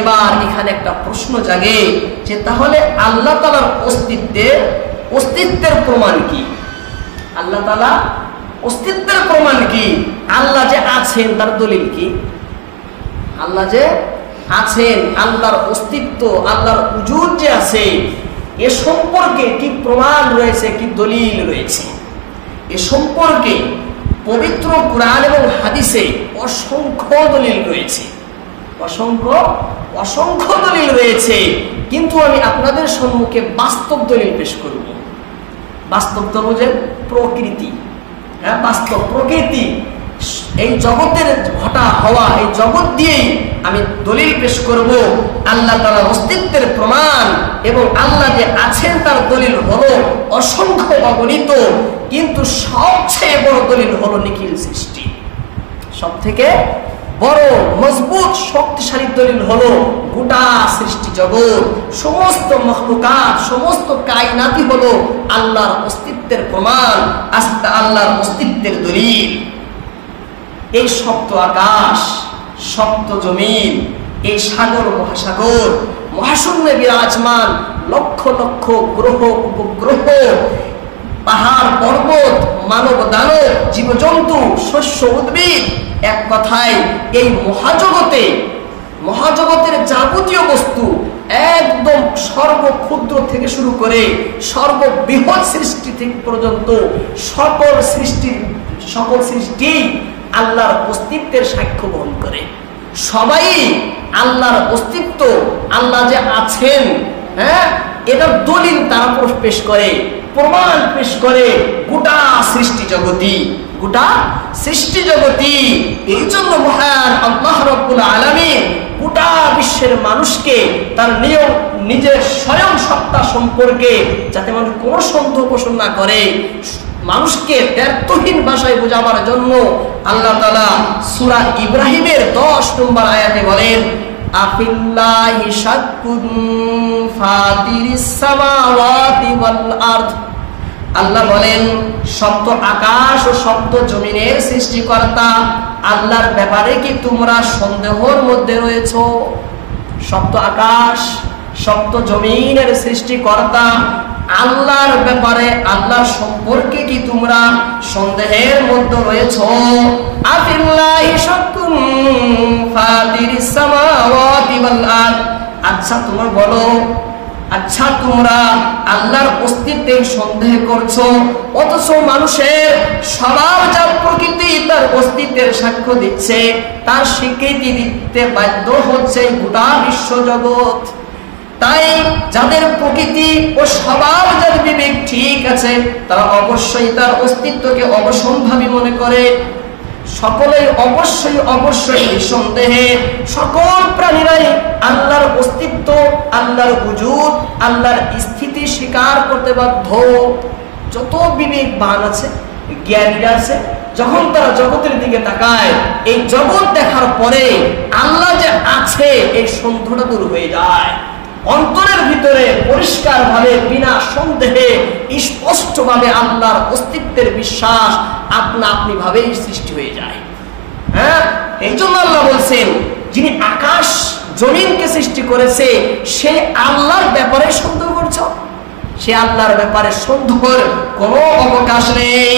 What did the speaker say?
এবার এখানে একটা প্রশ্ন জাগে যে তাহলে আল্লাহ তাআলার অস্তিত্বের প্রমাণ কি? আল্লাহ তাআলা অস্তিত্বের প্রমাণ কি? আল্লাহ যে আছেন তার দলিল কি? আল্লাহ যে আছেন, আল্লাহর অস্তিত্ব, আল্লাহর উজুদ যে আছে, এ সম্পর্কে কি প্রমাণ রয়েছে, কি দলিল রয়েছে? এ সম্পর্কে পবিত্র কুরআন এবং হাদিসে অসংখ্য দলিল রয়েছে, অসংখ্য দলিল রয়েছে। কিন্তু আমি আপনাদের সম্মুখে বাস্তব দলিল পেশ করব। বাস্তব তো বোঝেন, প্রকৃতি, হ্যাঁ, বাস্তব প্রকৃতি, এই জগতের ঘটা হওয়া, এই জগৎ দিয়েই আমি দলিল পেশ করব আল্লাহ তাআলার অস্তিত্বের প্রমাণ। এবং আল্লাহ যে আছেন তার দলিল হলো অসংখ্য অগণিত, কিন্তু সবচেয়ে বড় দলিল হলো নিখিল সৃষ্টি। সব থেকে বড় মজবুত শক্তিশালী দলিল হলো গোটা সৃষ্টি জগৎ, সমস্ত মখলুকাত, সমস্ত কায়নাতই হলো আল্লাহর অস্তিত্বের প্রমাণ, আল্লাহর অস্তিত্বের দলিল। এই সপ্ত আকাশ, সপ্ত জমিন, এই সাগর মহাসাগর, মহাশূন্যে বিরাজমান লক্ষ লক্ষ গ্রহ উপগ্রহ, পাহাড় পর্বত, মানব দানব, জীবজন্তু, শস্য উদ্ভিদ, এক কথায় এই মহাজগতের যাবতীয় বস্তু, একদম সর্বক্ষুদ্র থেকে শুরু করে সর্ববৃহৎ সৃষ্টি থেকে পর্যন্ত সকল সৃষ্টি আল্লাহর অস্তিত্বের সাক্ষ্য বহন করে। সবাই আল্লাহর অস্তিত্ব, আল্লাহ যে আছেন, হ্যাঁ, এটার দলিল তারা পেশ করে, প্রমাণ পেশ করে গোটা সৃষ্টি জগতি। এই জন্য মহান আল্লাহ রাব্বুল আলামিন গোটা বিশ্বের মানুষকে তার নিজের স্বয়ং সত্তা সম্পর্কে যাতে মানুষ কোনো সন্দেহ পোষণ না করে, মানুষকে দ্ব্যর্থহীন ভাষায় বোঝাবার জন্য আল্লাহ তাআলা সূরা ইব্রাহিমের 10 নম্বর আয়াতে বলেন, আফিল্লাহি শাক্কুন ফাতিরিস সামাওয়াতি ওয়াল আরদ। আল্লাহ বলেন, সপ্ত আকাশ ও সপ্ত জমিনের সৃষ্টিকর্তা আল্লাহর ব্যাপারে কি তোমরা সন্দেহের মধ্যে রয়েছো? সপ্ত আকাশ, সপ্ত জমিনের সৃষ্টিকর্তা আল্লাহর ব্যাপারে, আল্লাহর সম্পর্কে কি তোমরা সন্দেহের মধ্যে রয়েছো? আফিল্লাহি শাক্কুন ফাতিরিস সামাওয়াতি ওয়াল আরদ। আচ্ছা তোমরা বলো, আচ্ছা তোমরা আল্লাহর অস্তিত্বে সন্দেহ করছো, অথচ মানুষের স্বভাবজাত প্রকৃতি তার অস্তিত্বের সাক্ষ্য দিচ্ছে, তার স্বীকৃতি দিতে বাধ্য হচ্ছে গোটা বিশ্বজগৎ। তাই যাদের প্রকৃতি ও স্বভাবজাত বিবেক ঠিক আছে, তারা অবশ্যই তার অস্তিত্বকে অবসম্ভাবী মনে করে। সকলেই অবশ্যই সন্দেহে সকল প্রাণীরাই আল্লাহর অস্তিত্ব, আল্লাহর উজুদ, আল্লাহর স্থিতি স্বীকার করতে বাধ্য। যত বিবেকবান আছে, জ্ঞানীরা আছে, যখন তারা জগতের দিকে তাকায়, এই জগৎ দেখার পরে আল্লাহ যে আছে এই সন্দেহটা দূর হয়ে যায়। অন্তরের ভিতরে পরিষ্কার ভাবে, বিনা সন্দেহে, স্পষ্ট ভাবে আল্লাহর অস্তিত্বের বিশ্বাস আপনি ভাবেই সৃষ্টি হয়ে যায়। হ্যাঁ, এই জন্য আল্লাহ বলছেন, যিনি আকাশ জমিনকে সৃষ্টি করেছে সে আল্লাহর ব্যাপারে সন্দেহ করছো? সে আল্লাহর ব্যাপারে সন্দেহের কোনো অবকাশ নেই।